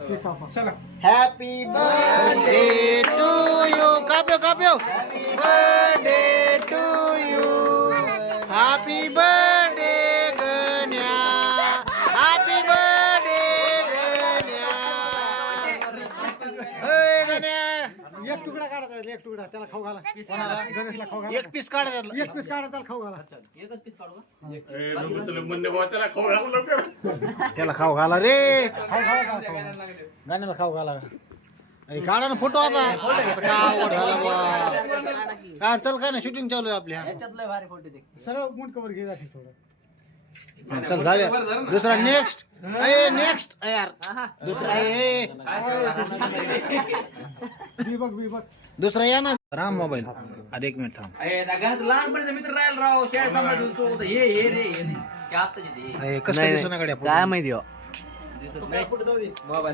चला happy birthday to you. काप्यो काप्यो. Birthday to you. Happy birthday Ganya. Happy birthday Ganya. ए गण्या एक तुकडा काढा त्याला, एक तुकडा त्याला खाऊ घाला. गणेशला खाऊ घाला. एक पीस काढ त्यातलं. एक पीस काढा त्याला खाऊ घाला. त्याला खाऊ घाला रे. खाऊ घाला त्याला खाऊ घाला. गाण्याला खाऊ घाला. ए, काढा ना फोटो आता. काय आवड झाला बुवा. काय चल काय ना शूटिंग चालू आहे आपल्या. सरळ मुंड कवर घे जाते थोडं. चल झालं. दुसरा नेक्स्ट. नेक्स्ट यार दुसरा बी बघ दुसरा या ना. राम मोबाईल. अरे एक मिनिट थांब. लहानपणीचा मित्र राहील राव. शाळेत सांभाळतो हे रे कसं दिसू नका काय माहिती हो.